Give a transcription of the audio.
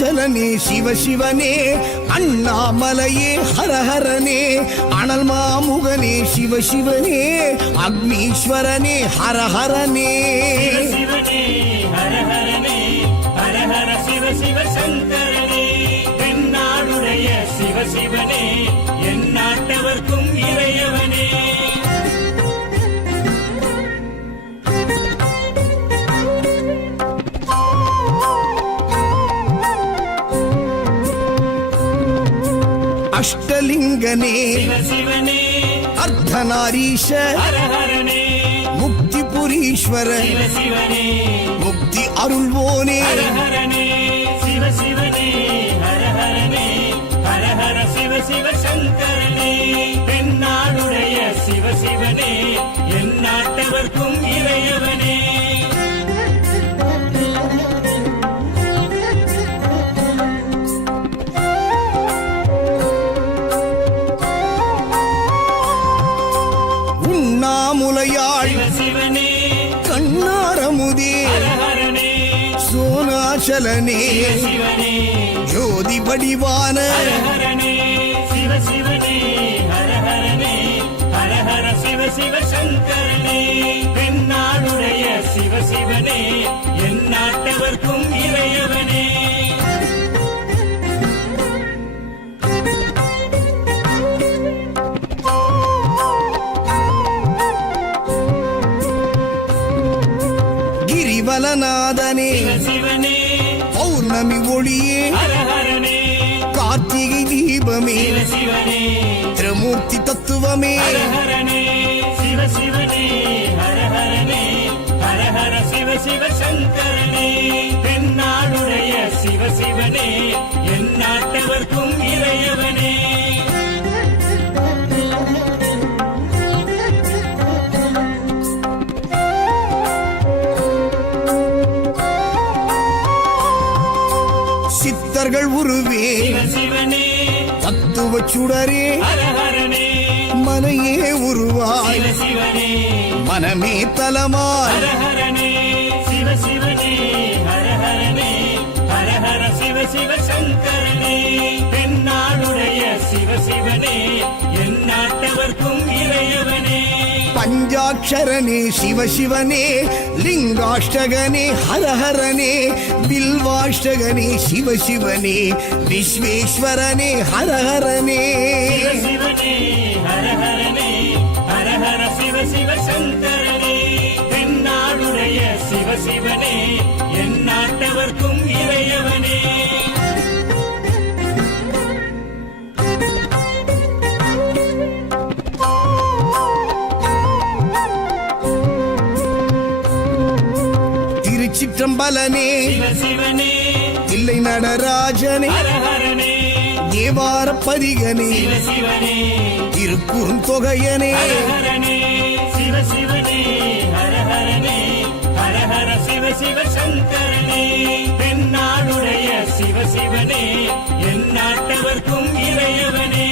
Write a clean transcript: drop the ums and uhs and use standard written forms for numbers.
அருணாச்சலனே சிவசிவனே அண்ணாமலையே ஹரஹரனே அனல் மாமுகனே சிவசிவனே அக்னீஸ்வரனே ஹரஹரனே சிவனே ஹரஹரனே ஹரஹர சிவ சிவ சங்கரனே தென்னாடுடைய சிவசிவனே என் நாட்டவர்க்கும் இறையவனே அஷ்டலிங்கனே சிவசிவனே அர்த்தநாரீஷ ஹரஹரனே முக்திபுரீஸ்வர சிவசிவனே முக்தி அருள்வோனே ஹரஹரனே சிவசிவனே ஹரஹரனே ஹரஹர சிவ சிவ சங்கரனே தென்னாடுடைய சிவசிவனே என் நாட்டவர்க்கும் இறையவனே உண்ணாமுலையாள் சிவசிவனே கண்ணாரமுதே ஹரஹரனே சோனாச்சலனே சிவசிவனே ஜோதி வடிவான ஹரஹரனே சிவசிவனே ஹரஹரனே ஹரஹர சிவ சிவ சங்கரனே தென்னாடுடைய சிவசிவனே என் நாட்டவர்க்கும் இறையவனே கிரிவலநாதனே சிவசிவனே பௌர்ணமி ஒளியே ஹரஹரனே கார்த்திகை தீபமே சிவசிவனே திரிமூர்த்தி தத்துவமே ஹரஹரனே சிவசிவனே ஹரஹரனே ஹரஹர சிவ சிவ சங்கரனே தென்னாடுடைய சிவசிவனே என் நாட்டவர்க்கும் இறையவனே சித்தர்கள் உருவே சிவசிவனே தத்துவ சுடரே ஹரஹரனே மனையே உருவாய் சிவசிவனே மனமே தலமாய் ஹரஹரனே சிவசிவனே ஹரஹரனே ஹரஹர சிவ சிவ சங்கரனே தென்னாடுடைய சிவசிவனே என் நாட்டவர்க்கும் இறையவனே பஞ்சாட்சரனே சிவசிவனே லிங்காஷ்டகனே ஹரஹரனே பில்வாஷ்டகனே சிவசிவனே விஸ்வேஸ்வரனே ஹரஹரனே சிவசிவனே ஹரஹரனே ஹரஹர சிவ சிவ சங்கரனே தென்னாடுடைய சிவசிவனே என் நாட்டவர்க்கும் இறையவனே திருச்சிற்றம்பலனே சிவசிவனே தில்லை நடராஜனே ஹரஹரனே தேவார பதிகனே சிவசிவனே திருக்குறுந்தொகையனே ஹரஹரனே சிவசிவனே ஹரஹரனே ஹரஹர சிவ சிவ சங்கரனே தென்னாடுடைய சிவசிவனே என் நாட்டவர்க்கும் இறையவனே